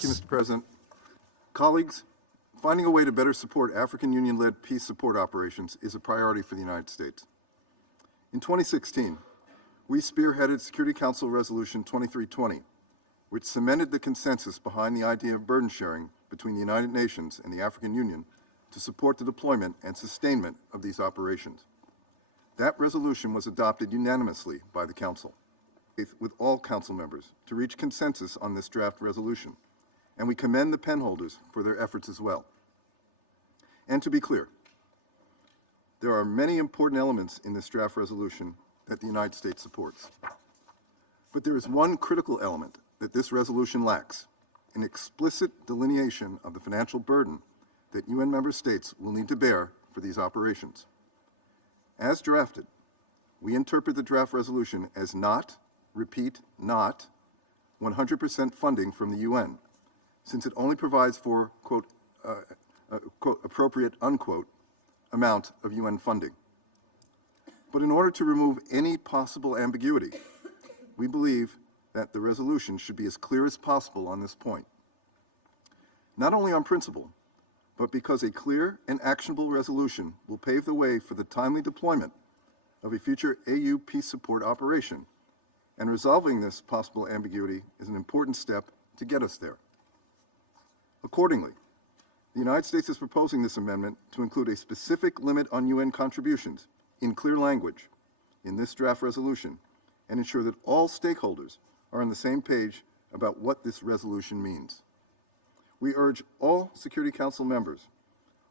Thank you, Mr. President. Colleagues, finding a way to better support African Union-led peace support operations is a priority for the United States. In 2016, we spearheaded Security Council Resolution 2320, which cemented the consensus behind the idea of burden sharing between the United Nations and the African Union to support the deployment and sustainment of these operations. That resolution was adopted unanimously by the Council, with all Council members, to reach consensus on this draft resolution, and we commend the penholders for their efforts as well. And to be clear, there are many important elements in this draft resolution that the United States supports. But there is one critical element that this resolution lacks, an explicit delineation of the financial burden that UN member states will need to bear for these operations. As drafted, we interpret the draft resolution as not, repeat, not, 100% funding from the UN, since it only provides for, quote, quote, appropriate, unquote, amount of UN funding. But in order to remove any possible ambiguity, we believe that the resolution should be as clear as possible on this point. Not only on principle, but because a clear and actionable resolution will pave the way for the timely deployment of a future AU peace support operation, and resolving this possible ambiguity is an important step to get us there. Accordingly, the United States is proposing this amendment to include a specific limit on UN contributions in clear language in this draft resolution and ensure that all stakeholders are on the same page about what this resolution means. We urge all Security Council members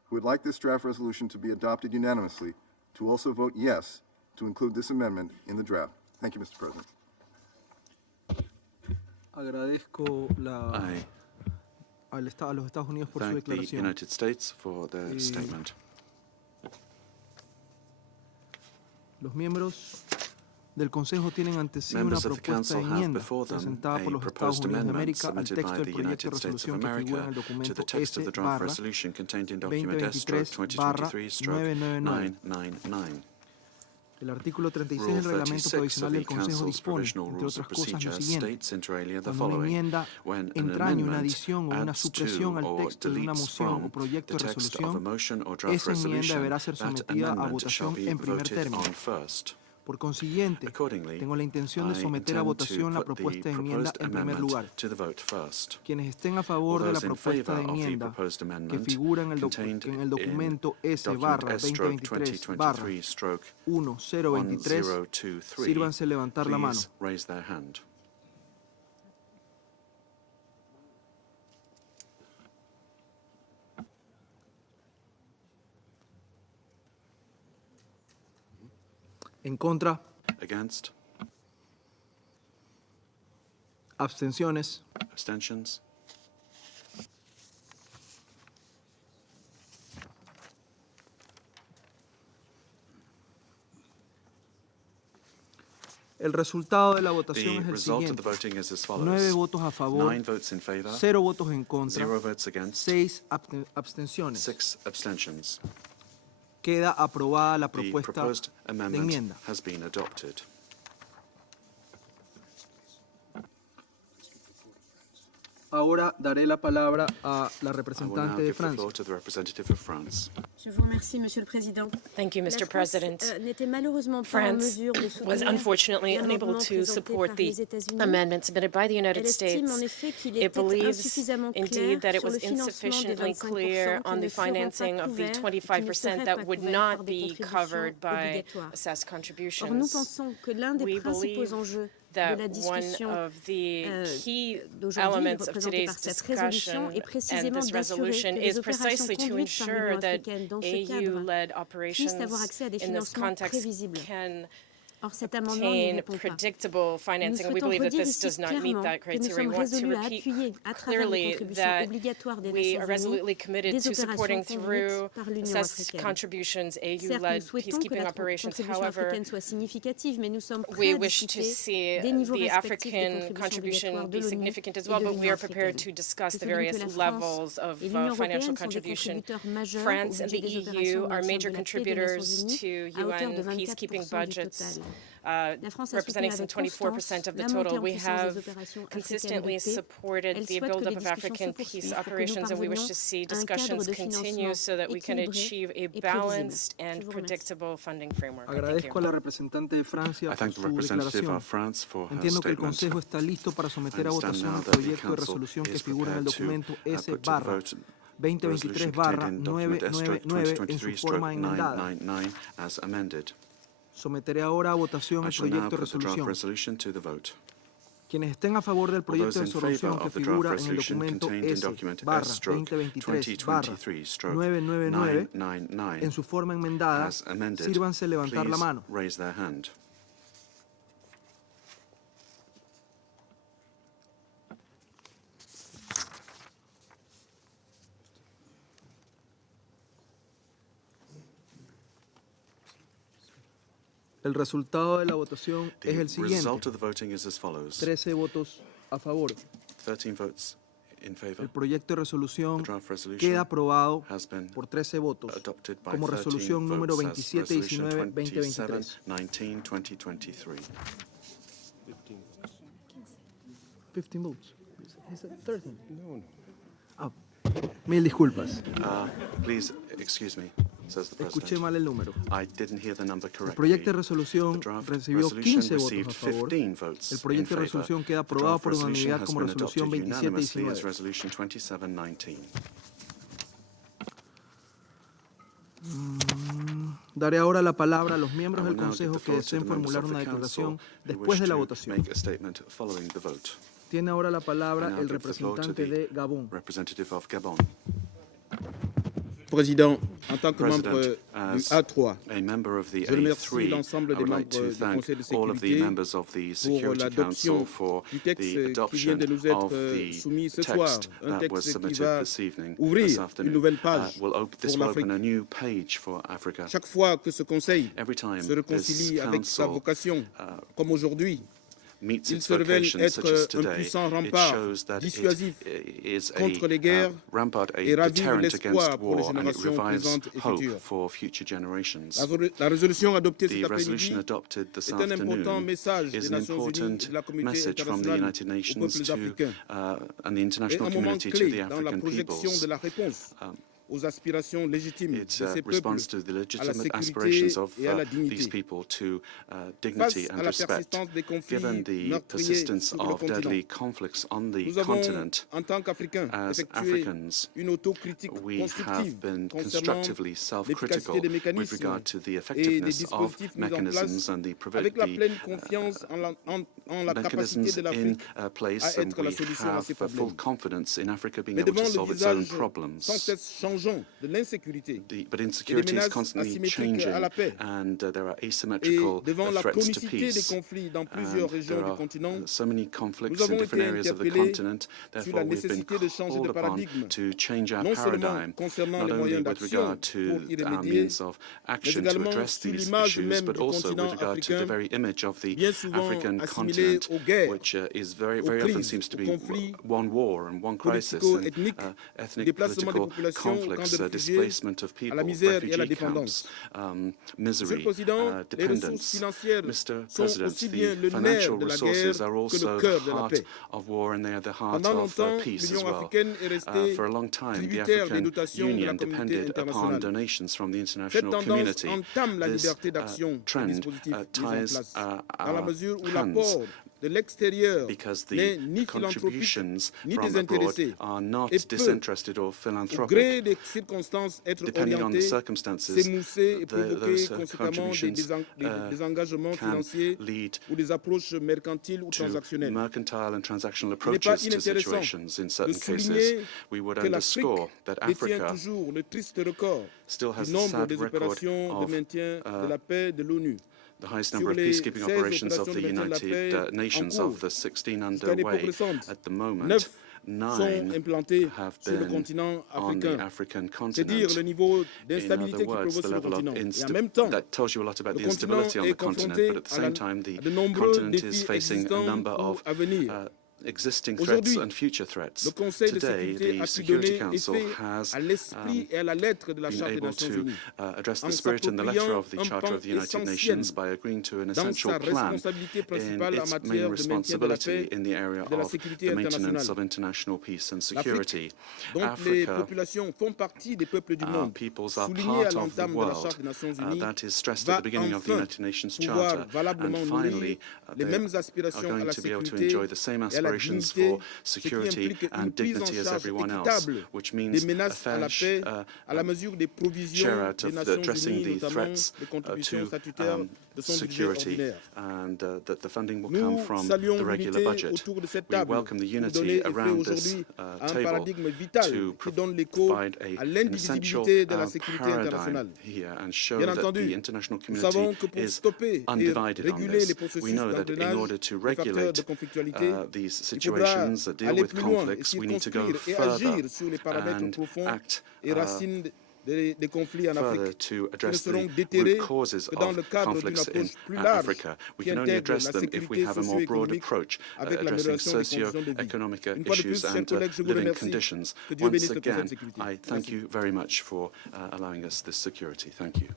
who would like this draft resolution to be adopted unanimously to also vote yes to include this amendment in the draft. Thank you, Mr. President. Agradezco a los Estados Unidos por su Thank the declaración. United States for their statement. Los miembros del Consejo tienen ante sí una Members of the propuesta de Council have enmienda before them presentada por a los Estados proposed Unidos de amendment América al submitted texto by del the proyecto United de States of resolución que figura en America el to documento the text of the draft resolution contained in document S/2023/999. El artículo 36 Rule del Reglamento 36 of Provisional the del Consejo Council's dispone, Provisional entre Rules of otras cosas, lo Procedure siguiente. states inter alia the Cuando una following: enmienda when an entraña una amendment adición o una adds supresión to al or texto de una deletes moción o from proyecto the de text of a resolución, motion or draft esa enmienda resolution, deberá ser that sometida a amendment shall votación be en primer voted término. on first. Por consiguiente, Accordingly, tengo la intención de I someter a intend votación la to put the propuesta de enmienda proposed en primer amendment lugar. to the vote first. Quienes estén a favor All de la those in propuesta de favor of the enmienda proposed que amendment figura en el contained documento in document S/2023/1023, sírvanse levantar la mano. please raise their hand. En contra, Against? abstenciones. Abstentions? El resultado de la votación The es el result of siguiente: the voting is as 9 follows: votos a favor, 9 votes in favor, 0 votos en contra, 0 votes against, 6 abstenciones. 6 abstentions. Queda aprobada la The propuesta proposed de amendment enmienda. has been adopted. Ahora daré la palabra a la I will now representante de give the Francia. floor to the representative of France. Je vous remercie, Monsieur le Président. Thank you, Mr. President. N'était malheureusement pas en France mesure de was soutenir unfortunately unable l'amendement to présenté support par the les États-Unis. amendment submitted by the United Elle estime States. en effet qu'il It était believes insuffisamment clair indeed that it sur was le financement des insufficiently 25% clear qui on ne the seront pas financing of the couverts, qui ne 25% seraient that pas would couverts not par des be contributions covered by obligatoires. assessed Or, nous contributions. pensons que l'un des We principaux believe enjeux de that la one discussion of the key d'aujourd'hui, elements of représentée today's par cette résolution, discussion est and précisément this d'assurer resolution que les is opérations precisely to conduites par ensure l'Union that africaine dans ce cadre AU-led puissent operations avoir accès à des in this financements context prévisibles. can Or, cet amendement n'y obtain répond pas. predictable Nous financing, and we souhaitons believe that redire this ici does not meet clairement that que nous criteria. We sommes want to résolus à repeat appuyer à travers les clearly contributions that obligatoires des we Nations are Unies resolutely committed des to opérations supporting through conduites par l'Union assessed africaine. contributions, Certes, nous AU-led souhaitons que peacekeeping la operations. contribution However, africaine soit significative, mais nous sommes prêts we à wish to discuter see des niveaux the respectifs des African contributions contribution obligatoires de be l'ONU significant as et well, de but we l'Union are prepared africaine. to discuss Nous the savons various que la France levels of et l'Union financial européenne sont des contribution. contributeurs majeurs au France and budget the des opérations EU de are maintien major de la paix des Nations contributors Unies to à hauteur de UN peacekeeping 24% du budgets total. La France a soutenu representing some avec 24% of the constance la montée total. en We puissance have des opérations africaines consistently de paix. supported Elle the souhaite que buildup les of discussions African se peace poursuivent pour que nous operations, and we wish to parvenions see à un cadre discussions de continue financement so that we can équilibré achieve a et prévisible. balanced Je and vous remercie. predictable funding framework. Thank you. Agradezco a la representante de Francia I por thank the su representative declaración. of France for her Entiendo que el statement. Consejo está listo para I someter a understand votación now el that the proyecto de Council resolución que is figura en el prepared to documento put to the vote the resolution contained in document S-999 en su forma enmendada. S-2023-999 as amended. Someteré ahora a votación I el shall now proyecto de put the draft resolución. resolution to the vote. Quienes estén a favor del All proyecto those de in favour resolución que of the draft figura en el resolution documento contained in document S-2023-999 en su forma enmendada, as amended, sírvanse levantar la please mano. raise their hand. El resultado de la votación es The el siguiente. result of the voting is as follows. 13 votos a favor. 13 votes in El favour. proyecto de resolución The draft resolution queda aprobado has been por 13 votos adopted by como 13 resolución número votes as resolution 2719-2023. 27-19-2023. 15 votes. Is it 13? No. Ah, mil disculpas. Please excuse me, says the Escuché President. mal el número. I didn't hear the number El correctly. proyecto de resolución The draft recibió resolution 15 votos a received favor. 15 votes El in proyecto de favour. resolución queda The aprobado draft por resolution unanimidad has como been resolución adopted unanimously as 2719. resolution 2719. Daré ahora la palabra a los I miembros will del now give Consejo the que floor to the deseen members formular of the una Council declaración who después wish de la to votación. make a statement following the vote. Tiene ahora la I palabra now el give the floor to representante de the Gabón. representative of Gabon. Président, en tant que President, membre du as A3, a member of the je remercie A3, l'ensemble I des would like membres to du thank Conseil de all of the sécurité members of the pour Security l'adoption Council for du the texte qui vient adoption de nous of être the soumis ce soir, text un that was texte qui submitted va this evening, this ouvrir une afternoon. nouvelle page This pour will l'Afrique. open a new page for Africa. Chaque fois que ce Conseil Every time se réconcilie this avec sa council vocation, comme aujourd'hui, meets il its se révèle vocation être such as un today, puissant it rempart shows that dissuasif it is contre les a guerres rampart, a et ravive deterrent l'espoir against pour les war, and it générations revives présentes et hope futures. for future generations. La résolution adoptée cet The après-midi resolution adopted this est un important afternoon message is des an Nations Unies et important de la communauté message from the internationale United aux Nations peuples to africains and the et international un moment community to clé the dans la African projection peoples. de la réponse aux aspirations légitimes de It ces peuples responds to the à la legitimate sécurité aspirations of et à la these dignité. people to Face dignity à and la respect. persistance des conflits Given the meurtriers persistence sur le of deadly continent, conflicts on the nous avons, continent, en tant qu'Africains, as effectué Africans, une autocritique we constructive have been concernant constructively l'efficacité self-critical des with mécanismes regard to the et des effectiveness of dispositifs mis en mechanisms place and the avec la pleine confiance en la capacité mechanisms de in l'Afrique place, à and être la we solution à have ces full problèmes. confidence in Africa being Mais able to devant le solve its own visage sans problems. cesse changeant de l'insécurité But insecurity is menaces constantly asymétriques changing, à la paix, and there are et asymmetrical devant la threats to chronicité des peace. conflits dans plusieurs And régions there du are continent, so many conflicts nous in avons different été areas of the interpellés continent. sur Therefore, la we've been nécessité de changer called de upon paradigme, to change our non seulement paradigm, concernant not les only moyens with d'action regard pour y to our remédier, means of mais action to également address sur these l'image issues, même but du also continent with regard to the africain, very image of the bien souvent African assimilé continent, aux guerres, which is very aux often crises, seems to aux be conflits one war and one crisis, and politico-ethniques, au ethnic déplacement des political populations, aux camps conflicts, de réfugiés, displacement of à people, la misère et à la refugee dépendance. camps, Monsieur le misery, Président, les ressources dependence. financières Mr. sont President, aussi bien the le nerf financial de la resources guerre are que also le the cœur de la heart paix. of war, and they are the heart Pendant of longtemps, peace as l'Union well. africaine est restée For a long time, the tributaire des African dotations de la Union communauté depended upon internationale. donations from the Cette international tendance community. entame la This liberté d'action des trend dispositifs mis en ties place, dans la our mesure où hands, l'apport de l'extérieur because n'est the ni philanthropique contributions ni from abroad désintéressé are not et peut, disinterested or au philanthropic. gré des circonstances, être Depending on the orienté, circumstances, s'émousser et provoquer those conséquemment des engagements can financiers lead ou des approches mercantiles ou to transactionnelles. mercantile and transactional Il n'est pas approaches to inintéressant situations in de certain cases. souligner We would que l'Afrique underscore that détient Africa toujours le triste record still has du the nombre sad des record opérations de of maintien de la paix de l'ONU. the highest Sur number of les peacekeeping 16 operations of opérations the de maintien de la United paix en Nations cours, of the 16 jusqu'à une époque underway. récente, At the moment, 9 sont 9 implantés have sur le been continent on the africain. African C'est dire continent. le niveau In d'instabilité other qui words, prévaut the sur le level of continent. Et en même temps, that tells you a lot about le the continent instability on est the continent, confronté but at the à same time, the de nombreux continent is défis facing a existants number ou of à venir. existing threats Aujourd'hui, and future threats. le Conseil de Today, sécurité the a pu Security donner Council effet has à l'esprit et à la lettre de la been Charte des able Nations to Unies, address en the spirit and the letter s'appropriant of the un Charter pan of the United essentiel Nations by agreeing to an dans essential sa plan responsabilité in principale en its main matière de maintien de la responsibility paix in the area et de la of sécurité the maintenance internationale. of international peace and L'Afrique, security. dont les Africa, populations font partie des peuples du monde, peoples are souligné à part of the l'entame de la world. Charte des Nations Unies, That is stressed at va the beginning of the enfin United Nations pouvoir Charter. And valablement finally, nourrir les they mêmes are aspirations à going la to be able to sécurité enjoy the same et à la aspirations dignité, for ce qui security implique une and prise en dignity as charge everyone else, équitable which des means a menaces à la fair paix à la mesure des share provisions out des of Nations addressing Unies, the notamment threats les contributions to statutaires de son budget security, ordinaire. and that the funding will come Nous from saluons the regular l'unité budget. autour de cette We table welcome the pour unity donner effet around this aujourd'hui à un table paradigme vital to qui donne l'écho provide à an l'indivisibilité essential de la sécurité paradigm internationale. here and show Bien that entendu, the international nous savons community que pour is stopper et undivided on réguler this. les We processus know that in d'engrenage order to des facteurs regulate de conflictualité, these il faudra situations that deal aller with plus loin et conflicts, we need to go circonscrire et further agir sur les paramètres and profonds act et racines des conflits en further Afrique, to qui ne address seront the déterrés root causes que dans of le cadre d'une conflicts in approche plus large Africa. We qui can only intègre address la them if we sécurité have a more broad socio-économique approach avec addressing l'amélioration des conditions de vie. socio-economic Une fois de plus, issues chers and collègues, je vous living remercie. conditions. Que Dieu Once bénisse le Conseil de again, sécurité. I thank Merci. you very much for allowing us this security. Thank you.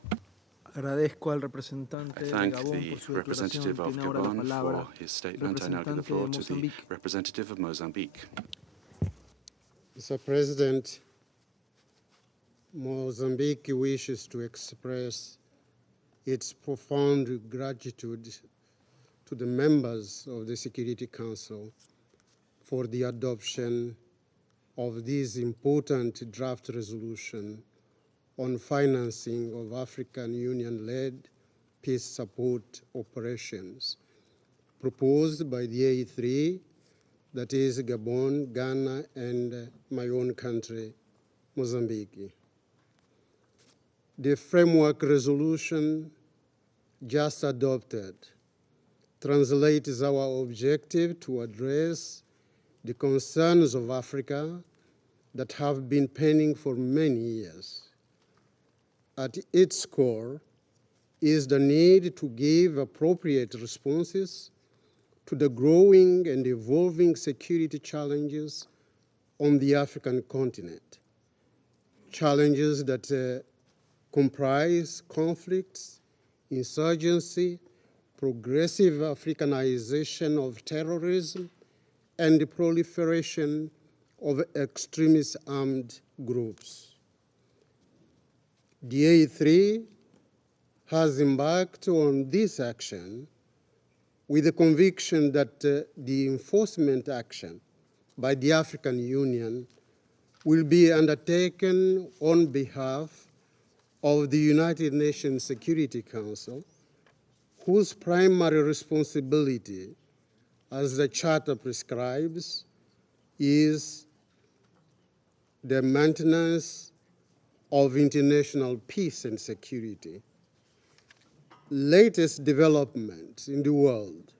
Agradezco al representante I de thank Gabón the por su declaración. representative of Tiene ahora la Gabon palabra for his el statement. I now give the representante de floor to the Mozambique. representative of Mozambique. Mr. President, Mozambique wishes to express its profound gratitude to the members of the Security Council for the adoption of this important draft resolution on financing of African Union-led peace support operations proposed by the A3, that is Gabon, Ghana, and my own country, Mozambique. The framework resolution just adopted translates our objective to address the concerns of Africa that have been pending for many years. At its core is the need to give appropriate responses to the growing and evolving security challenges on the African continent, challenges that comprise conflicts, insurgency, progressive Africanization of terrorism, and the proliferation of extremist armed groups. The A3 has embarked on this action with the conviction that the enforcement action by the African Union will be undertaken on behalf of the United Nations Security Council, whose primary responsibility, as the Charter prescribes, is the maintenance of international peace and security. Latest developments in the world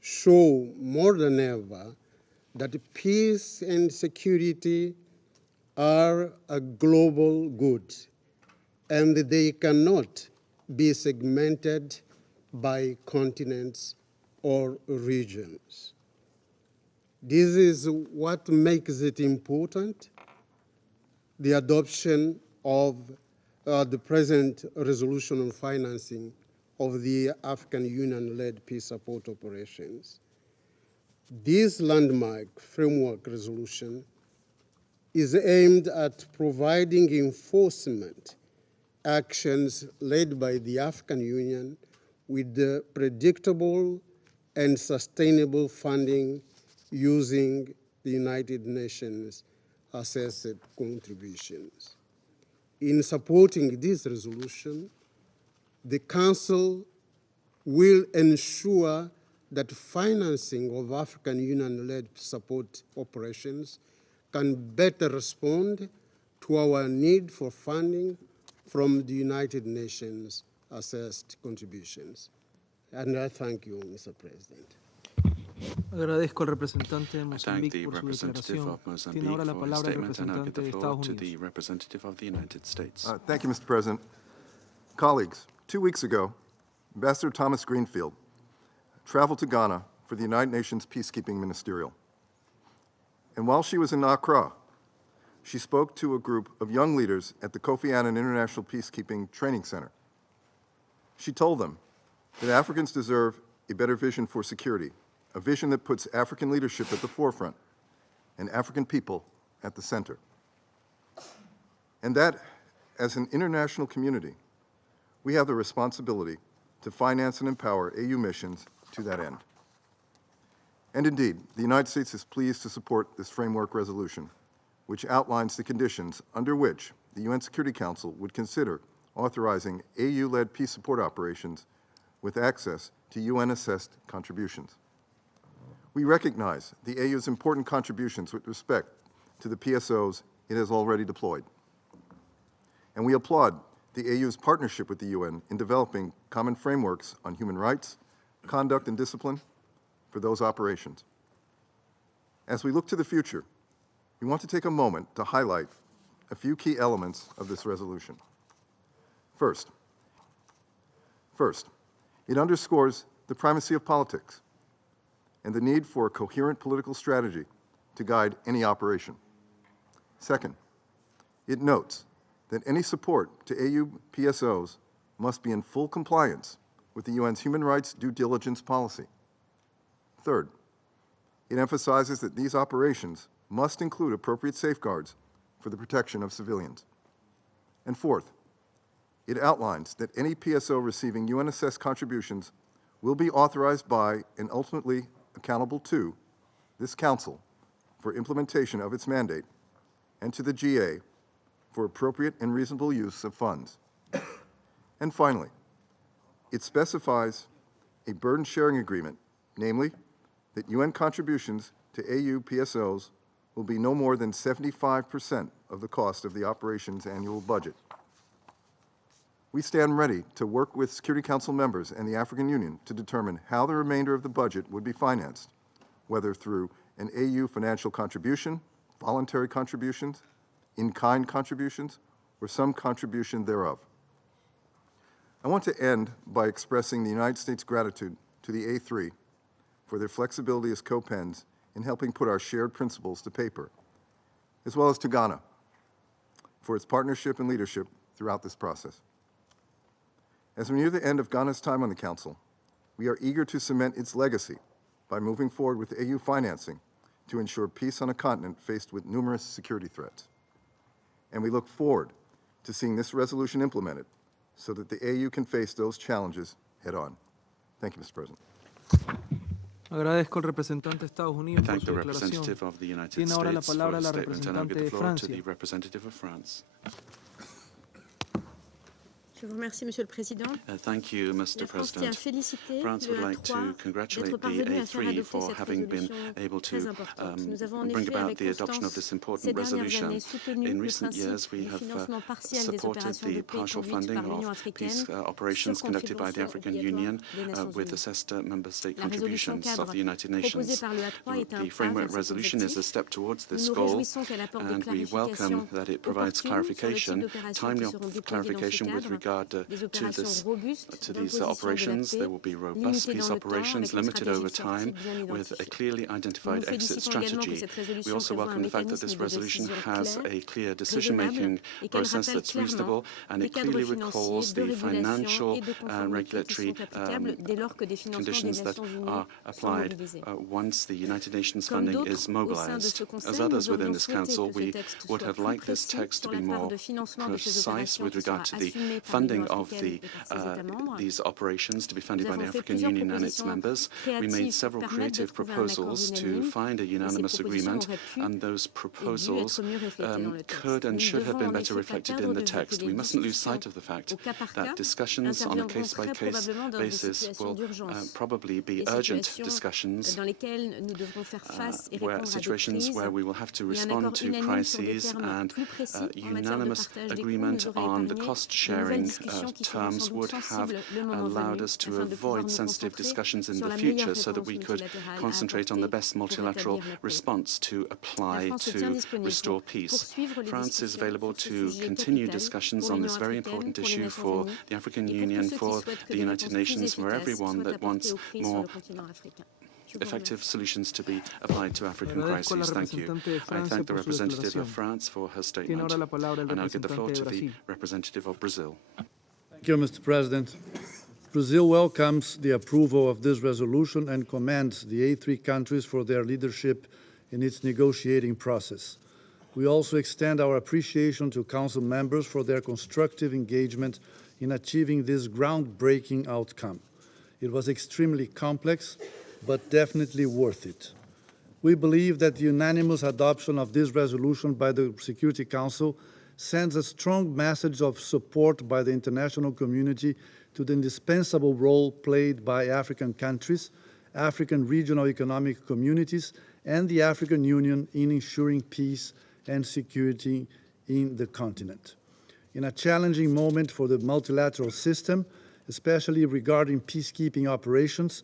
show more than ever that peace and security are a global good, and they cannot be segmented by continents or regions. This is what makes it important, the adoption of the present resolution on financing of the African Union-led peace support operations. This landmark framework resolution is aimed at providing enforcement actions led by the African Union with the predictable and sustainable funding using the United Nations assessed contributions. In supporting this resolution, the Council will ensure that financing of African Union-led support operations can better respond to our need for funding from the United Nations assessed contributions. And I thank you, Mr. President. Agradezco al representante de I thank the Mozambique por su representative declaración. of Mozambique Tiene ahora la for his palabra el statement, and I'll give representante the de floor Estados to Unidos. the representative of the United States. Thank you, Mr. President. Colleagues, 2 weeks ago, Ambassador Thomas Greenfield traveled to Ghana for the United Nations Peacekeeping Ministerial. And while she was in Accra, she spoke to a group of young leaders at the Kofi Annan International Peacekeeping Training Center. She told them that Africans deserve a better vision for security, a vision that puts African leadership at the forefront and African people at the center. And that, as an international community, we have the responsibility to finance and empower AU missions to that end. And indeed, the United States is pleased to support this framework resolution, which outlines the conditions under which the UN Security Council would consider authorizing AU-led peace support operations with access to UN-assessed contributions. We recognize the AU's important contributions with respect to the PSOs it has already deployed. And we applaud the AU's partnership with the UN in developing common frameworks on human rights, conduct, and discipline for those operations. As we look to the future, we want to take a moment to highlight a few key elements of this resolution. First, it underscores the primacy of politics and the need for a coherent political strategy to guide any operation. Second, it notes that any support to AU PSOs must be in full compliance with the UN's human rights due diligence policy. Third, it emphasizes that these operations must include appropriate safeguards for the protection of civilians. And fourth, it outlines that any PSO receiving UN-assessed contributions will be authorized by and ultimately accountable to this Council for implementation of its mandate and to the GA for appropriate and reasonable use of funds. And finally, it specifies a burden-sharing agreement, namely that UN contributions to AU PSOs will be no more than 75% of the cost of the operation's annual budget. We stand ready to work with Security Council members and the African Union to determine how the remainder of the budget would be financed, whether through an AU financial contribution, voluntary contributions, in-kind contributions, or some contribution thereof. I want to end by expressing the United States' gratitude to the A3 for their flexibility as co-pens in helping put our shared principles to paper, as well as to Ghana for its partnership and leadership throughout this process. As we near the end of Ghana's time on the Council, we are eager to cement its legacy by moving forward with AU financing to ensure peace on a continent faced with numerous security threats. And we look forward to seeing this resolution implemented so that the AU can face those challenges head-on. Thank you, Mr. President. Agradezco al representante de Estados Unidos por Thank su the declaración. representative of the United Tiene ahora la States for palabra the la statement, and I'll representante give the de floor to Francia. the representative of France. Je vous remercie, Monsieur le Président. Thank you, Mr. La France tient à President. féliciter France would le like to A3 congratulate d'être the parvenu à faire A3 adopter for cette having been résolution able très to importante. Nous avons en bring effet about avec the adoption of constance this ces important dernières resolution. années soutenu In le recent years, principe we du have financement partiel des supported opérations the de paix partial conduites funding par l'Union of africaine peace operations sur conducted by the contribution African obligatoire Union des Nations with Unies. assessed member state La résolution contributions cadre of the United proposée Nations. par le A3 est un The pas framework vers cet resolution is a objectif. step towards Nous this nous goal, réjouissons qu'elle apporte des and we welcome clarifications that it provides opportunes sur le type clarification, d'opérations qui timely seront déployées dans ce clarification with cadre, regard des to opérations robustes these d'imposition de la operations. paix, There will be robust limitées peace dans le temps, operations, avec une limited stratégie over de sortie time, bien with a identifiée. clearly Nous nous identified exit félicitons également que strategy. cette We résolution also prévoit un welcome the fact that mécanisme this de resolution décision has clair, a clear raisonnable, decision-making et qu'elle process rappelle that's clairement reasonable, and les it cadres clearly financiers recalls de the régulation financial et de conformité qui regulatory sont applicables dès lors que des financements des conditions that Nations Unies are sont applied mobilisés. once the United Nations Comme funding d'autres is au sein de mobilized. ce Conseil, As others nous within aurions this souhaité Council, que ce we texte would soit have plus liked this précis text to sur be la part more de financement de ces precise opérations with qui sera regard to the assumée par funding l'Union of africaine the et par ses États membres. these operations to be funded Nous by the avons fait African plusieurs Union and its propositions members. We made créatives several pour permettre de creative trouver un accord proposals to unanime, find a mais ces unanimous propositions agreement, auraient pu and those et dû proposals être mieux reflétées dans le texte. could and Nous ne should have devons been en better effet pas reflected perdre in de the vue que text. les We mustn't lose discussions sight of the fact au cas par cas that discussions on a interviendront très case-by-case probablement dans des basis situations will d'urgence, probably be des urgent situations discussions dans lesquelles nous devrons faire face et where répondre à des situations crises, where we will have to et un respond accord to unanime sur des crises, termes and plus précis en matière de unanimous partage des coûts agreement nous aurait on the épargné de nouvelles cost-sharing discussions qui seront terms sans doute would have sensibles le moment allowed venu us to afin de pouvoir avoid nous sensitive concentrer discussions in sur the la meilleure future so that réponse we could multilatérale à concentrate on the apporter best pour multilateral rétablir la paix. response to La apply France se tient to disponible restore pour peace. poursuivre les France is discussions available sur ce to sujet continue capital discussions pour on l'Union this very africaine, important pour les issue Nations for Unies the African et pour Union, tous ceux qui for souhaitent que the des United réponses plus Nations, for efficaces everyone soient that apportées wants aux crises sur more le continent africain. effective solutions to be applied to African Agradezco a la crises. Thank you. representante de I Francia thank the por su representative of declaración. France for her Tiene statement. ahora la palabra el I now give the floor representante to de the Brasil. representative of Brazil. Thank you, Mr. President. Brazil welcomes the approval of this resolution and commends the A3 countries for their leadership in its negotiating process. We also extend our appreciation to Council members for their constructive engagement in achieving this groundbreaking outcome. It was extremely complex, but definitely worth it. We believe that the unanimous adoption of this resolution by the Security Council sends a strong message of support by the international community to the indispensable role played by African countries, African regional economic communities, and the African Union in ensuring peace and security in the continent. In a challenging moment for the multilateral system, especially regarding peacekeeping operations,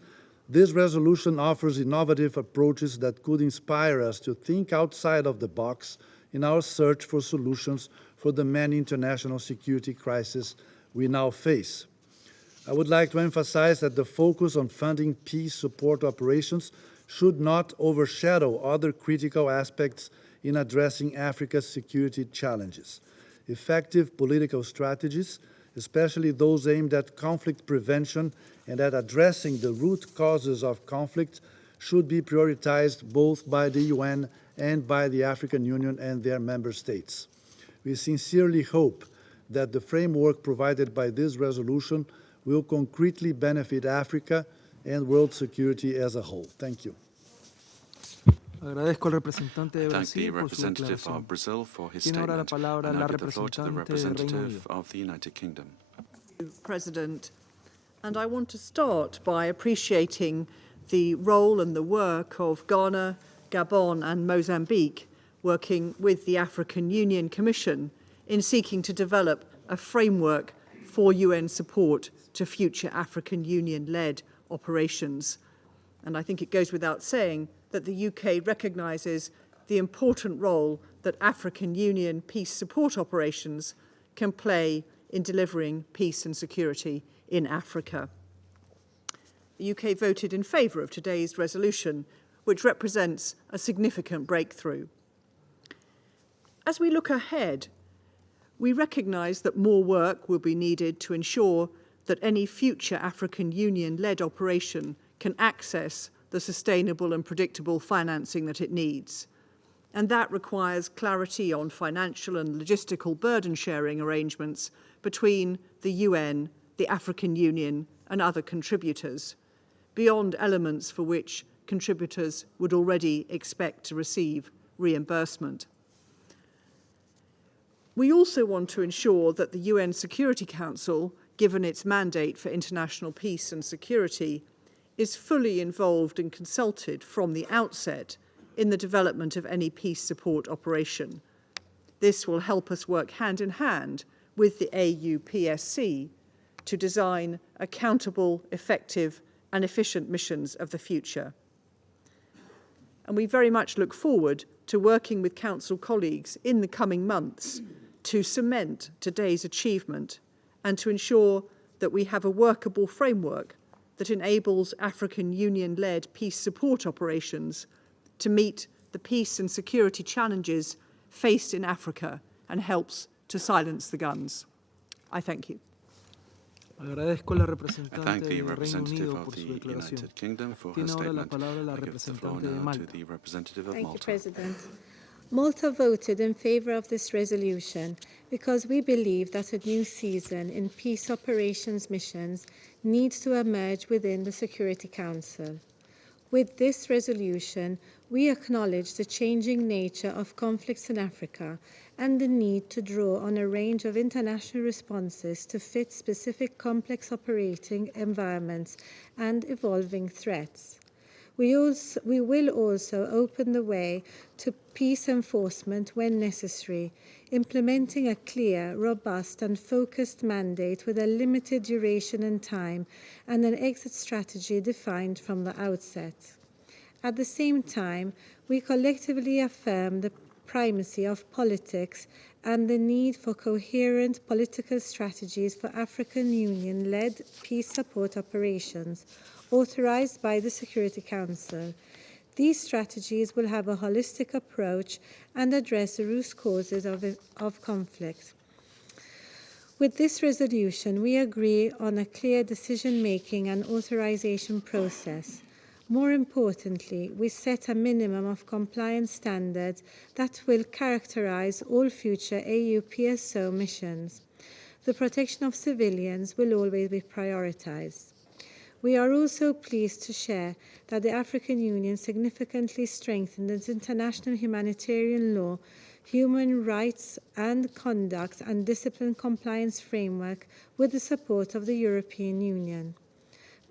this resolution offers innovative approaches that could inspire us to think outside of the box in our search for solutions for the many international security crises we now face. I would like to emphasize that the focus on funding peace support operations should not overshadow other critical aspects in addressing Africa's security challenges. Effective political strategies, especially those aimed at conflict prevention and at addressing the root causes of conflict, should be prioritized both by the UN and by the African Union and their member states. We sincerely hope that the framework provided by this resolution will concretely benefit Africa and world security as a whole. Thank you. Agradezco al representante de Thank the Brasil por su representative declaración. of Brazil for his Tiene ahora la statement. palabra And la I give the floor to the representante del Reino Unido. representative of the United Kingdom. President, and I want to start by appreciating the role and the work of Ghana, Gabon and Mozambique working with the African Union Commission in seeking to develop a framework for UN support to future African Union-led operations. And I think it goes without saying that the UK recognises the important role that African Union peace support operations can play in delivering peace and security in Africa. The UK voted in favour of today's resolution, which represents a significant breakthrough. As we look ahead, we recognise that more work will be needed to ensure that any future African Union-led operation can access the sustainable and predictable financing that it needs. And that requires clarity on financial and logistical burden sharing arrangements between the UN, the African Union and other contributors, beyond elements for which contributors would already expect to receive reimbursement. We also want to ensure that the UN Security Council, given its mandate for international peace and security, is fully involved and consulted from the outset in the development of any peace support operation. This will help us work hand in hand with the AUPSC to design accountable, effective and efficient missions of the future. And we very much look forward to working with Council colleagues in the coming months to cement today's achievement and to ensure that we have a workable framework that enables African Union-led peace support operations to meet the peace and security challenges faced in Africa and helps to silence the guns. I thank you. Agradezco a la I representante thank the del Reino representative Unido of por the su declaración. United Kingdom for her Tiene ahora la statement. palabra la I give the floor representante de now to Malta. the representative of Thank you, Malta. President. Malta voted in favour of this resolution because we believe that a new season in peace operations missions needs to emerge within the Security Council. With this resolution, we acknowledge the changing nature of conflicts in Africa and the need to draw on a range of international responses to fit specific complex operating environments and evolving threats. We will also open the way to peace enforcement when necessary, implementing a clear, robust and focused mandate with a limited duration and time and an exit strategy defined from the outset. At the same time, we collectively affirm the primacy of politics and the need for coherent political strategies for African Union-led peace support operations authorized by the Security Council. These strategies will have a holistic approach and address the root causes of conflict. With this resolution, we agree on a clear decision-making and authorization process. More importantly, we set a minimum of compliance standards that will characterize all future AU PSO missions. The protection of civilians will always be prioritized. We are also pleased to share that the African Union significantly strengthened its international humanitarian law, human rights and conduct and discipline compliance framework with the support of the European Union.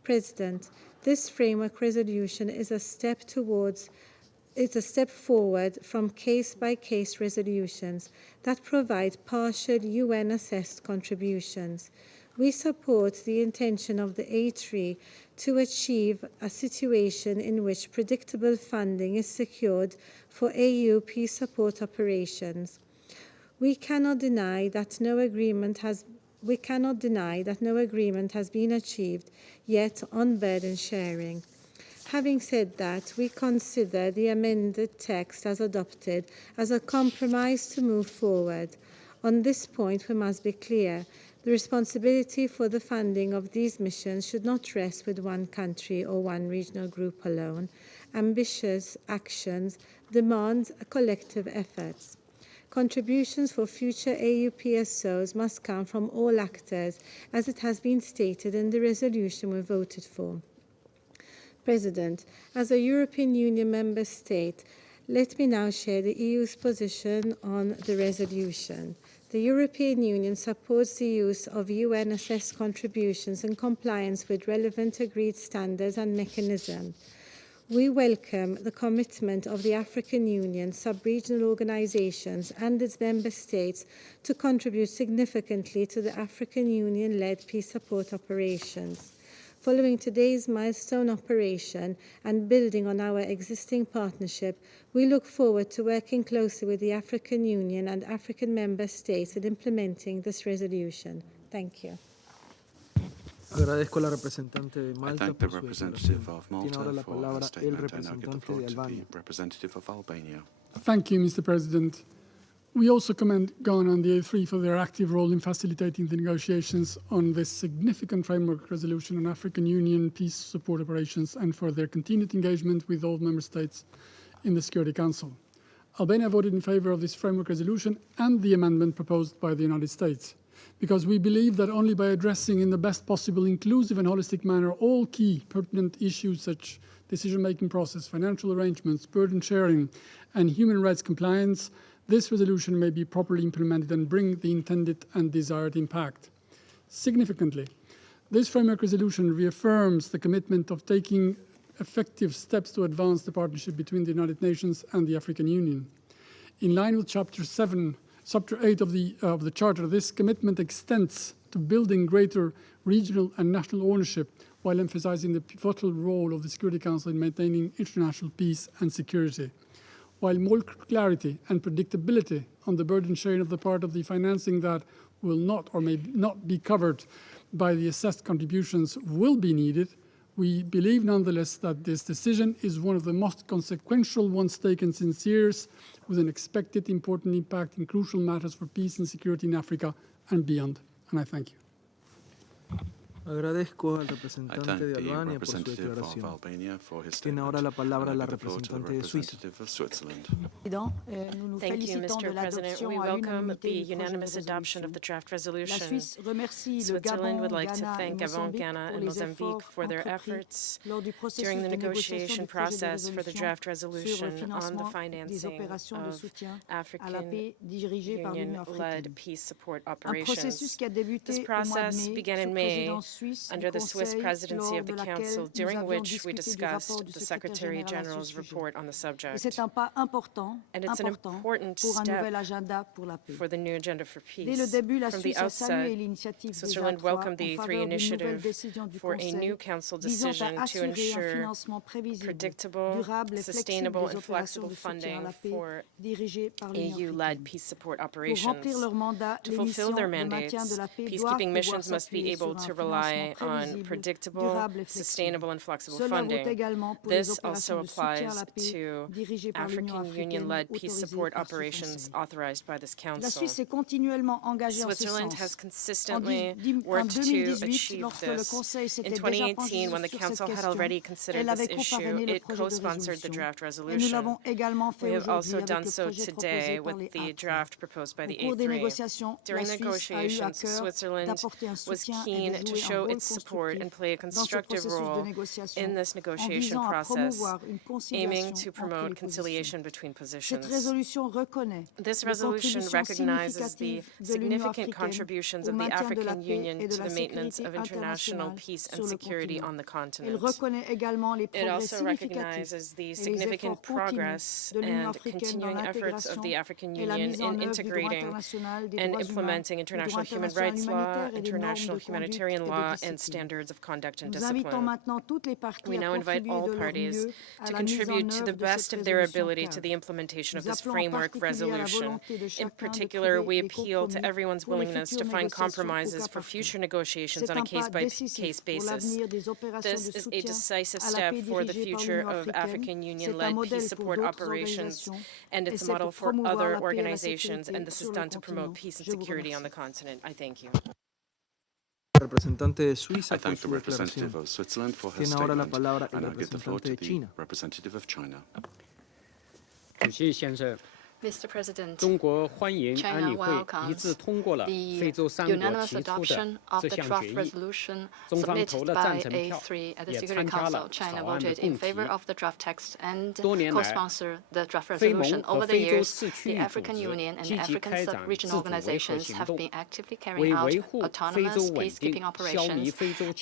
President, this framework resolution is a step forward from case-by-case resolutions that provide partial UN-assessed contributions. We support the intention of the A3 to achieve a situation in which predictable funding is secured for AU peace support operations. We cannot deny that no agreement has been achieved yet on burden sharing. Having said that, we consider the amended text as adopted as a compromise to move forward. On this point, we must be clear. The responsibility for the funding of these missions should not rest with one country or one regional group alone. Ambitious actions demand a collective effort. Contributions for future AU PSOs must come from all actors, as it has been stated in the resolution we voted for. President, as a European Union member state, let me now share the EU's position on the resolution. The European Union supports the use of UN-assessed contributions in compliance with relevant agreed standards and mechanisms. We welcome the commitment of the African Union, sub-regional organizations and its member states to contribute significantly to the African Union-led peace support operations. Following today's milestone operation and building on our existing partnership, we look forward to working closely with the African Union and African member states in implementing this resolution. Thank you. Agradezco a la representante de I Malta thank the por su representative declaración. of Tiene ahora Malta la for her palabra el statement. I now give the representante floor de to the Albania. representative of Albania. Thank you, Mr. President. We also commend Ghana and the A3 for their active role in facilitating the negotiations on this significant framework resolution on African Union peace support operations and for their continued engagement with all member states in the Security Council. Albania voted in favor of this framework resolution and the amendment proposed by the United States, because we believe that only by addressing in the best possible inclusive and holistic manner all key pertinent issues such decision-making process, financial arrangements, burden sharing, and human rights compliance, this resolution may be properly implemented and bring the intended and desired impact. Significantly, this framework resolution reaffirms the commitment of taking effective steps to advance the partnership between the United Nations and the African Union. In line with Chapter 8 of the Charter, this commitment extends to building greater regional and national ownership while emphasizing the pivotal role of the Security Council in maintaining international peace and security. While more clarity and predictability on the burden sharing of the part of the financing that will not or may not be covered by the assessed contributions will be needed, we believe nonetheless that this decision is one of the most consequential ones taken since years, with an expected important impact in crucial matters for peace and security in Africa and beyond. And I thank you. Agradezco al I representante thank de the Albania por su representative of declaración. Albania for his Tiene statement. ahora la palabra And la I give the floor to the representante de Suiza. representative of Switzerland. Thank you, Mr. President. We welcome the unanimous adoption of the draft resolution. Switzerland would like to thank Gabon, Ghana, and Mozambique for their efforts during the negotiation process for the draft resolution on the financing of African Union-led peace support operations. This process began in May under the Swiss presidency of the Council, during which we discussed the Secretary General's report on the subject. And it's an important step for the new agenda for peace. From the outset, Switzerland welcomed the E3 initiative for a new Council decision to ensure predictable, sustainable, and flexible funding for EU-led peace support operations. To fulfill their mandates, peacekeeping missions must be able to rely on predictable, sustainable, and flexible funding. This also applies to African Union-led peace support operations authorized by this Council. Switzerland has consistently worked to achieve this. In 2018, when the Council had already considered this issue, it co-sponsored the draft resolution. We have also done so today with the draft proposed by the A3. During negotiations, Switzerland was keen to show its support and play a constructive role in this negotiation process, aiming to promote conciliation between positions. This resolution recognizes the significant contributions of the African Union to the maintenance of international peace and security on the continent. It also recognizes the significant progress and continuing efforts of the African Union in integrating and implementing international human rights law, international humanitarian law, and standards of conduct and discipline. We now invite all parties to contribute to the best of their ability to the implementation of this framework resolution. In particular, we appeal to everyone's willingness to find compromises for future negotiations on a case-by-case basis. This is a decisive step for the future of African Union-led peace support operations, and it's a model for other organizations, and this is done to promote peace and security on the continent. I thank you. I thank the representative of Switzerland for her statement, and I give the floor to the representative of China. Mr. President, China welcomes the unanimous adoption of the draft resolution submitted by A3 at the Security Council. China voted in favor of the draft text and co-sponsored the draft resolution. Over the years, the African Union and African sub-regional organizations have been actively carrying out autonomous peacekeeping operations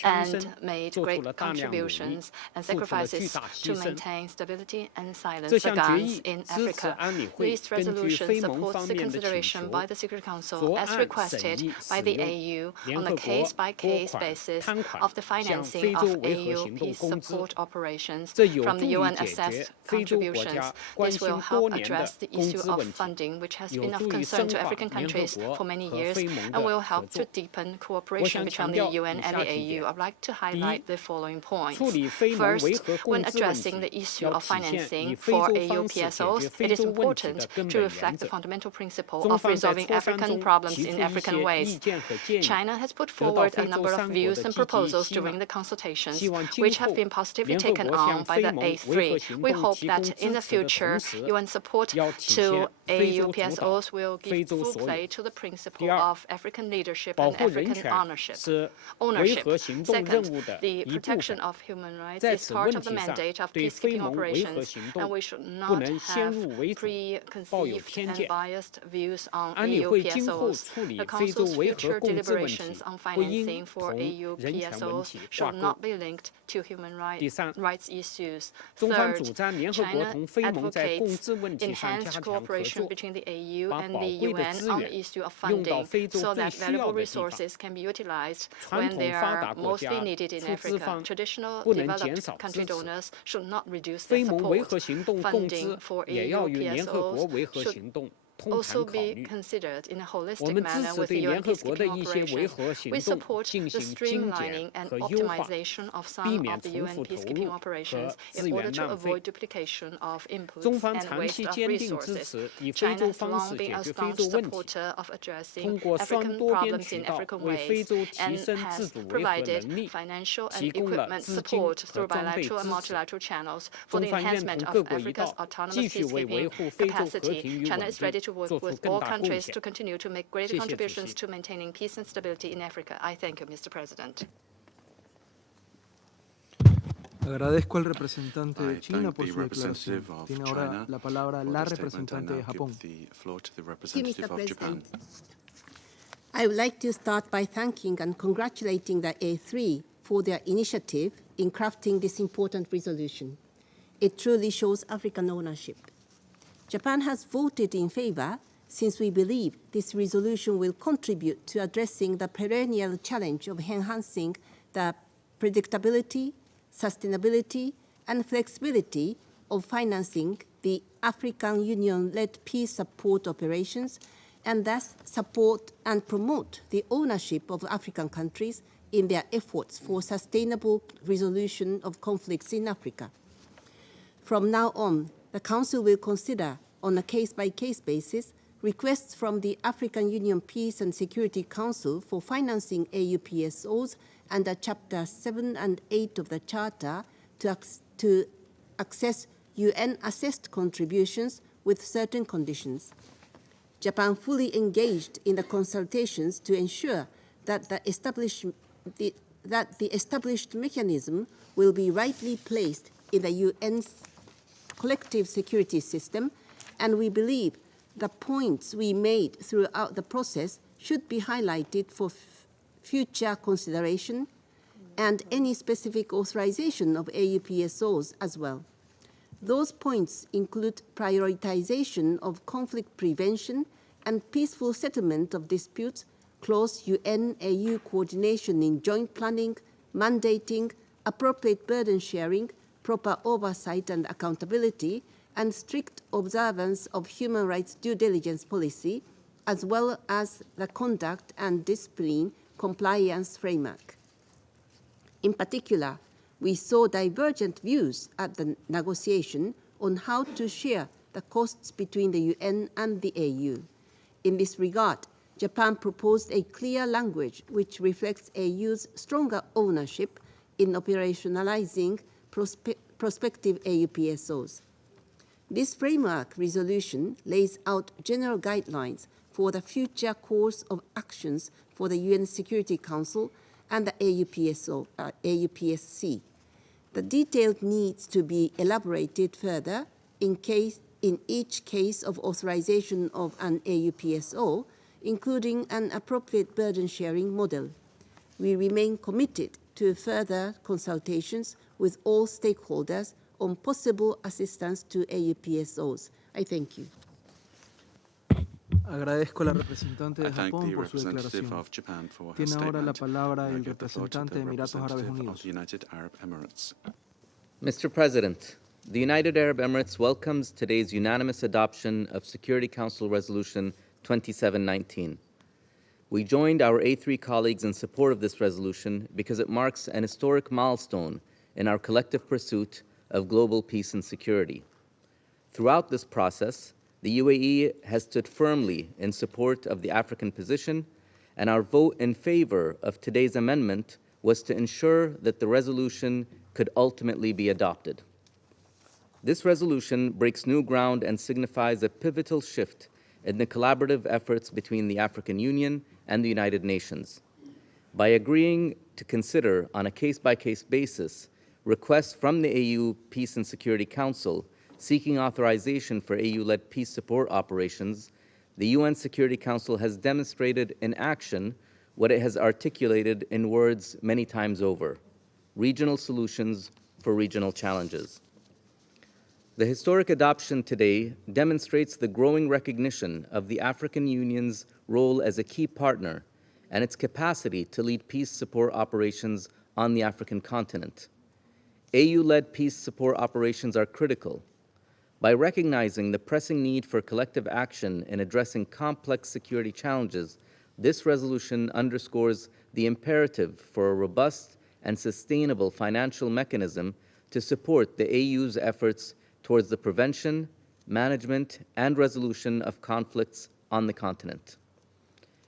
and made great contributions and sacrifices to maintain stability and silence the guns in Africa. This resolution supports the consideration by the Security Council as requested by the AU on a case-by-case basis of the financing of AU peace support operations from the UNSC contributions. This will help address the issue of funding, which has been of concern to African countries for many years, and will help to deepen cooperation between the UN and the AU. I'd like to highlight the following points. First, when addressing the issue of financing for AU PSOs, it is important to reflect the fundamental principle of resolving African problems in African ways. China has put forward a number of views and proposals during the consultations, which have been positively taken on by the A3. We hope that in the future, UN support to AU PSOs will give full play to the principle of African leadership and African ownership. Second, the protection of human rights is part of the mandate of peacekeeping operations, and we should not have preconceived and biased views on AU PSOs. The Council's future deliberations on financing for AU PSOs should not be linked to human rights issues. Third, China advocates enhanced cooperation between the AU and the UN on the issue of funding so that valuable resources can be utilized when they are mostly needed in Africa. Traditional developed country donors should not reduce their support. Funding for AU PSOs should also be considered in a holistic manner with the UN peacekeeping operations. We support the streamlining and optimization of some of the UN peacekeeping operations in order to avoid duplication of inputs and waste of resources. China has long been a staunch supporter of addressing African problems in African ways and has provided financial and equipment support through bilateral and multilateral channels for the enhancement of Africa's autonomous peacekeeping capacity. China is ready to work with all countries to continue to make greater contributions to maintaining peace and stability in Africa. I thank you, Mr. President. Agradezco al representante de China por su declaración. Tiene ahora la palabra la representante de Japón. The floor to the representative of Japan. I would like to start by thanking and congratulating the A3 for their initiative in crafting this important resolution. It truly shows African ownership. Japan has voted in favor since we believe this resolution will contribute to addressing the perennial challenge of enhancing the predictability, sustainability, and flexibility of financing the African Union-led peace support operations, and thus support and promote the ownership of African countries in their efforts for sustainable resolution of conflicts in Africa. From now on, the Council will consider, on a case-by-case basis, requests from the African Union Peace and Security Council for financing AUPSOs under Chapter 7 and 8 of the Charter to access UN-assessed contributions with certain conditions. Japan fully engaged in the consultations to ensure that the established mechanism will be rightly placed in the UN's collective security system, and we believe the points we made throughout the process should be highlighted for future consideration and any specific authorization of AUPSOs as well. Those points include prioritization of conflict prevention and peaceful settlement of disputes, close UN-AU coordination in joint planning, mandating, appropriate burden sharing, proper oversight and accountability, and strict observance of human rights due diligence policy, as well as the conduct and discipline compliance framework. In particular, we saw divergent views at the negotiation on how to share the costs between the UN and the AU. In this regard, Japan proposed a clear language which reflects AU's stronger ownership in operationalizing prospective AUPSOs. This framework resolution lays out general guidelines for the future course of actions for the UN Security Council and the AUPSC. The detail needs to be elaborated further in each case of authorization of an AUPSO, including an appropriate burden sharing model. We remain committed to further consultations with all stakeholders on possible assistance to AUPSOs. I thank you. Agradezco a la representante de I thank Japón the por su representative declaración. of Japan for her Tiene ahora la statement. palabra I el give the floor to representante the de Emiratos Árabes representative Unidos. of the United Arab Emirates. Mr. President, the United Arab Emirates welcomes today's unanimous adoption of Security Council Resolution 2719. We joined our A3 colleagues in support of this resolution because it marks an historic milestone in our collective pursuit of global peace and security. Throughout this process, the UAE has stood firmly in support of the African position, and our vote in favor of today's amendment was to ensure that the resolution could ultimately be adopted. This resolution breaks new ground and signifies a pivotal shift in the collaborative efforts between the African Union and the United Nations. By agreeing to consider on a case-by-case basis requests from the AU Peace and Security Council seeking authorization for AU-led peace support operations, the UN Security Council has demonstrated in action what it has articulated in words many times over: regional solutions for regional challenges. The historic adoption today demonstrates the growing recognition of the African Union's role as a key partner and its capacity to lead peace support operations on the African continent. AU-led peace support operations are critical. By recognizing the pressing need for collective action in addressing complex security challenges, this resolution underscores the imperative for a robust and sustainable financial mechanism to support the AU's efforts towards the prevention, management, and resolution of conflicts on the continent.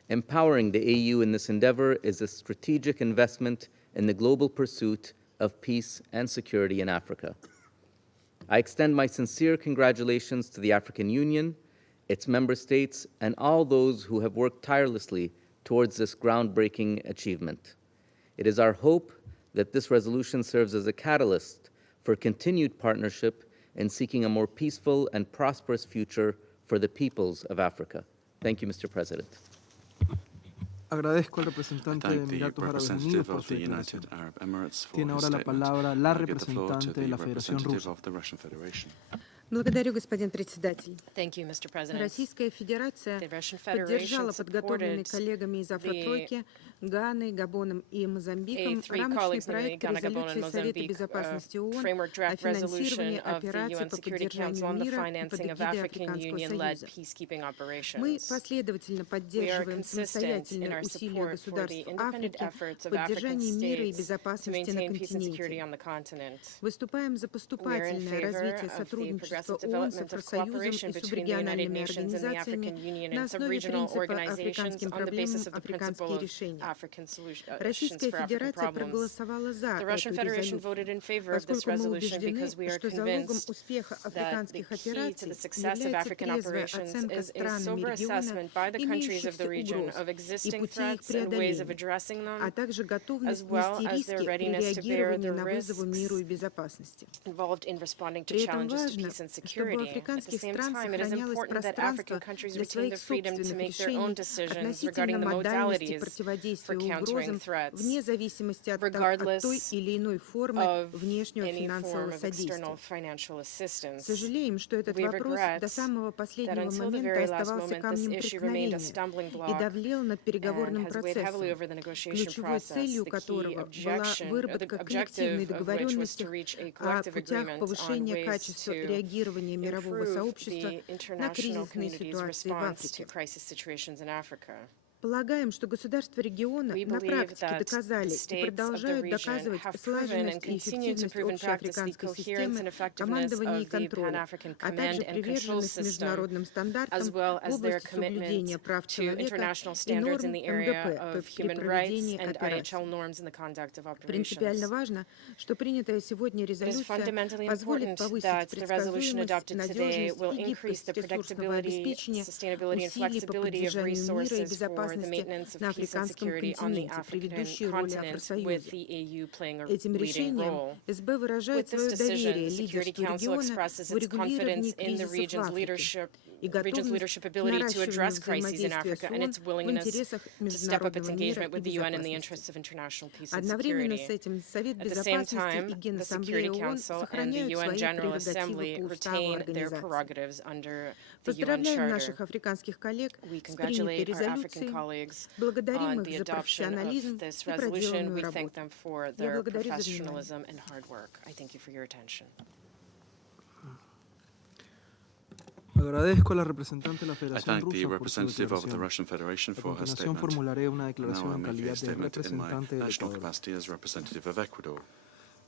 Empowering the AU in this endeavor is a strategic investment in the global pursuit of peace and security in Africa. I extend my sincere congratulations to the African Union, its member states, and all those who have worked tirelessly towards this groundbreaking achievement. It is our hope that this resolution serves as a catalyst for continued partnership in seeking a more peaceful and prosperous future for the peoples of Africa. Thank you, Mr. President. Agradezco al I representante de thank the Emiratos Árabes Unidos representative por of su the declaración. United Arab Emirates for Tiene his ahora la statement. palabra la I give the floor to representante de the la Federación representative Rusa. of the Russian Federation. Благодарю, господин председатель. Thank you, Mr. President. Российская Федерация The Russian поддержала Federation подготовленный supported коллегами из Афротройки, Ганой, Габоном и Мозамбиком A3 рамочный colleagues, namely проект Ghana, Gabon, резолюции and Совета Mozambique, Безопасности ООН framework о draft финансировании resolution of the операций UN по Security Council поддержанию on the мира под financing of эгидой African Африканского Union-led Союза. peacekeeping Мы operations. последовательно We are поддерживаем consistent in самостоятельные our усилия support for the государств independent Африки efforts в of African поддержании мира и states to безопасности на maintain peace and security континенте. on the continent. Выступаем за We are in поступательное favor развитие of the сотрудничества progressive ООН с development of Афросоюзом cooperation и between the United субрегиональными Nations and the организациями African Union на and основе sub-regional принципа organizations африканским on the проблемам basis of the principle африканские of решения. African solutions Российская for African Федерация problems. проголосовала за The Russian эту Federation резолюцию, voted in favor of this поскольку мы resolution убеждены, because we are что залогом convinced успеха that the африканских key to операций the success of является African трезвая operations оценка is странами sober региона assessment by the countries of the имеющихся region угроз of и existing путей их threats and ways of преодоления, addressing them, а также готовность as well нести as their риски при readiness to bear реагировании the на вызовы миру и risks безопасности. involved in responding to При этом challenges to важно, peace and чтобы у security. At the африканских same стран time, it is сохранялось important that пространство African countries для retain своих the freedom to собственных make their own решений decisions относительно regarding the модальности modalities for противодействия countering угрозам threats, вне зависимости от той regardless или иной формы of внешнего any финансового form of external содействия. financial assistance. Сожалеем, что этот We вопрос regret до самого that последнего until the момента very last оставался moment, this камнем issue remained a преткновения stumbling и block давлел над переговорным and has weighed heavily процессом, over the negotiation ключевой process. целью The key которого была the выработка objective коллективной of which was to договоренности reach a о collective путях agreement on повышения ways качества to реагирования мирового improve сообщества the на international кризисные community's ситуации в response to Африке. crisis situations in Africa. Полагаем, что государства региона We на believe практике that the доказали и states of the продолжают region доказывать have proven and слаженность и continue to эффективность prove in общей practice the африканской coherence системы and effectiveness командования и of the контроля, Pan-African а command также and control приверженность system, международным стандартам as well в as their области соблюдения commitment прав to человека international и standards in норм the area МГП of при human rights проведении and операций. IHL norms in the conduct of Принципиально operations. важно, что принятая сегодня It is резолюция fundamentally позволит important повысить that the resolution предсказуемость, adopted today надежность will и increase the гибкость ресурсного predictability, обеспечения sustainability, and усилий по flexibility of поддержанию мира и resources for the безопасности maintenance of на peace and африканском security on the континенте, при African ведущей роли continent, with Афросоюза. the AU playing a Этим leading решением role. СБ выражает With this свое доверие decision, the Security лидерству Council региона expresses в its урегулировании confidence in the кризисов в region's Африке и region's leadership готовность к ability to address наращиванию crises in взаимодействия Africa с and ООН its в willingness интересах to step up its международного мира engagement и with the UN in the безопасности. interests of international peace and Одновременно с security. этим Совет At the same Безопасности time, и the Генассамблея Security ООН Council and the сохраняют UN свои General прерогативы Assembly по уставу retain their организации. prerogatives under the UN Поздравляем Charter. наших африканских коллег We с принятой congratulate our African резолюцией, colleagues благодарим on их the за adoption профессионализм of this и resolution. проделанную We thank работу. them for Я their благодарю за внимание. professionalism and hard work. I thank you for your attention. Agradezco a la representante de la I Federación thank the Rusa por su representative of the declaración. Russian Federation A for her continuación statement. formularé una Now declaración I en make a calidad de statement in my representante del national Ecuador. capacity as representative of Ecuador.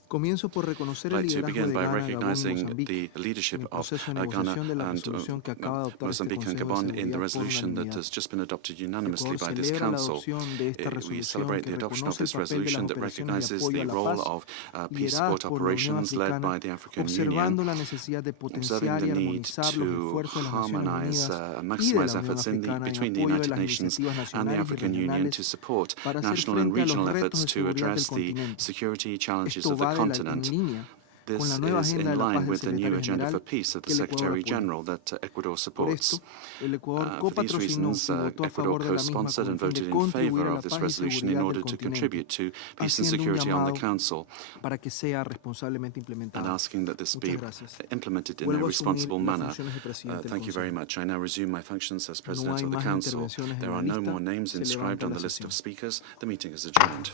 Comienzo por reconocer I'd el like to liderazgo begin de by Ghana, Gabón y recognizing Mozambique the en leadership el of proceso de Ghana negociación de la and resolución que acaba de adoptar este Mozambique and Consejo de Gabon in the Seguridad por resolution that unanimidad. has just been adopted unanimously Ecuador by this celebra la Council. adopción de esta We resolución celebrate que the adoption of reconoce el this papel de las resolution that operaciones de recognizes apoyo the a la role paz of peace lideradas support por la Unión operations led Africana, by the African observando Union, la necesidad de observing potenciar the y need armonizar los to esfuerzos de las Naciones harmonize Unidas and y de la maximize Unión efforts Africana en between the apoyo de United las Nations iniciativas and the nacionales y African Union to regionales support para hacer national and frente a los regional retos efforts de to seguridad del address the continente. security challenges Esto of the va en continent. línea con This la nueva is agenda in de la paz line del with the new secretario agenda for general peace of the que el Ecuador Secretary apoya. General that Ecuador Por supports. esto, el Ecuador For these copatrocinó reasons, y votó a Ecuador favor de la misma co-sponsored con and el fin voted de in contribuir favor a la of this paz y resolution in seguridad order del to continente, contribute to peace and haciendo un security on the llamado Council para que sea responsablemente and implementada. asking that this be Muchas gracias. implemented in a Vuelvo a asumir responsible las manner. funciones de presidente del Thank you very Consejo. much. I now resume my functions as No President hay of the más Council. intervenciones en There la are no lista. more names Se inscribed levanta on la the list of sesión. speakers. The meeting is adjourned.